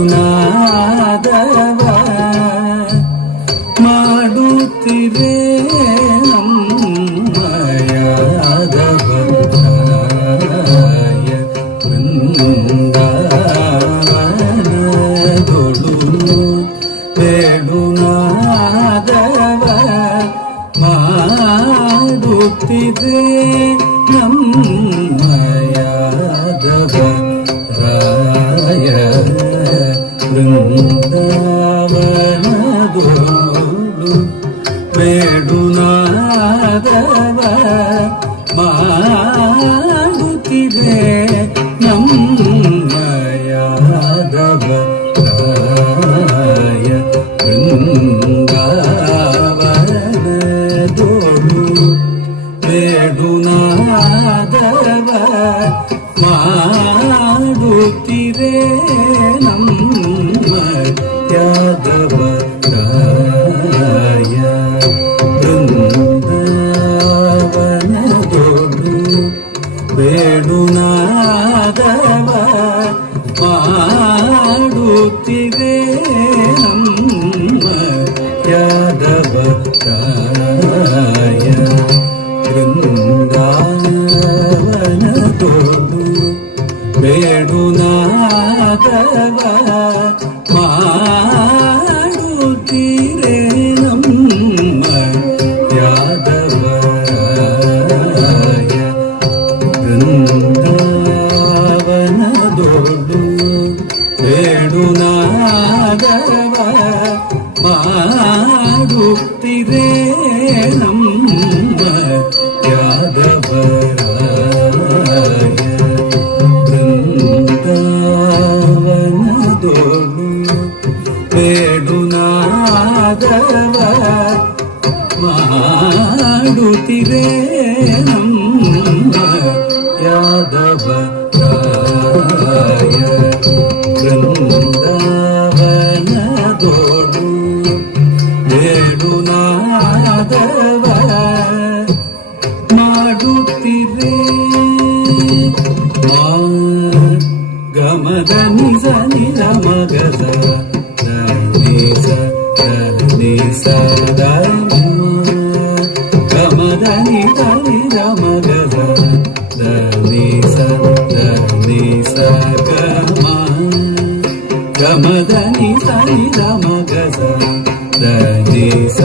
ವೇಣುನಾದವ ಮಾಡುತ್ತಿರೆ ನಮ್ಮಯಾದವರಾಯ ವೃಂದಾವನದೊಳು ವೇಣುನಾದವ ಮಾಡುತ್ತಿರೆ ನಮ್ಮಯಾದವರಾಯ ವೃಂದಾವನದೊಳು ವೇಣುನಾದವ ಮಾಡುತ್ತಿರೆ ನಮ್ಮಯಾದವರಾಯ ವೃಂದಾವನದೊಳು ವೇಣುನಾದವ ಮಾಡುತ್ತಿರೆ ನಮ್ಮಯಾದವರಾಯ ವೃಂದಾವನದೊಳು ವೇಣುನಾದವ ಮಾಡುತ್ತಿರೆ ನಮ್ಮಯಾದವರಾಯ ವೃಂದಾವನದೊಳು ವೇಣುನಾದವ ಮಾಡುತ್ತಿರೆ ನಮ್ಮಯಾದವರಾಯ ವೃಂದಾವನದೊಳು ವೇಣುನಾದವ ಮಾಡುತ್ತಿರೆ ನಮ್ಮಯಾದವರಾಯ ವೃಂದಾವನದೊಳು ವೇಣುನಾದವ ಮಾಡುತ್ತಿರೆ ನಮ್ಮಯಾದವರಾಯ ವೃಂದಾವನದೊಳು ವೇಣುನಾದವ ಮಾಡುತ್ತಿರೆ ಗಮದ ನಿಜ ನಿಜ ಮಗದ ನಿಸ ನಿಸ ಗಮದ ನಿಜ ನಿಜ ಮಗದ ನಿಸ ನಿಸ ಗಮ ಗಮದ ನಿಜ ನಿಜ ಮಗದ ನಿಸ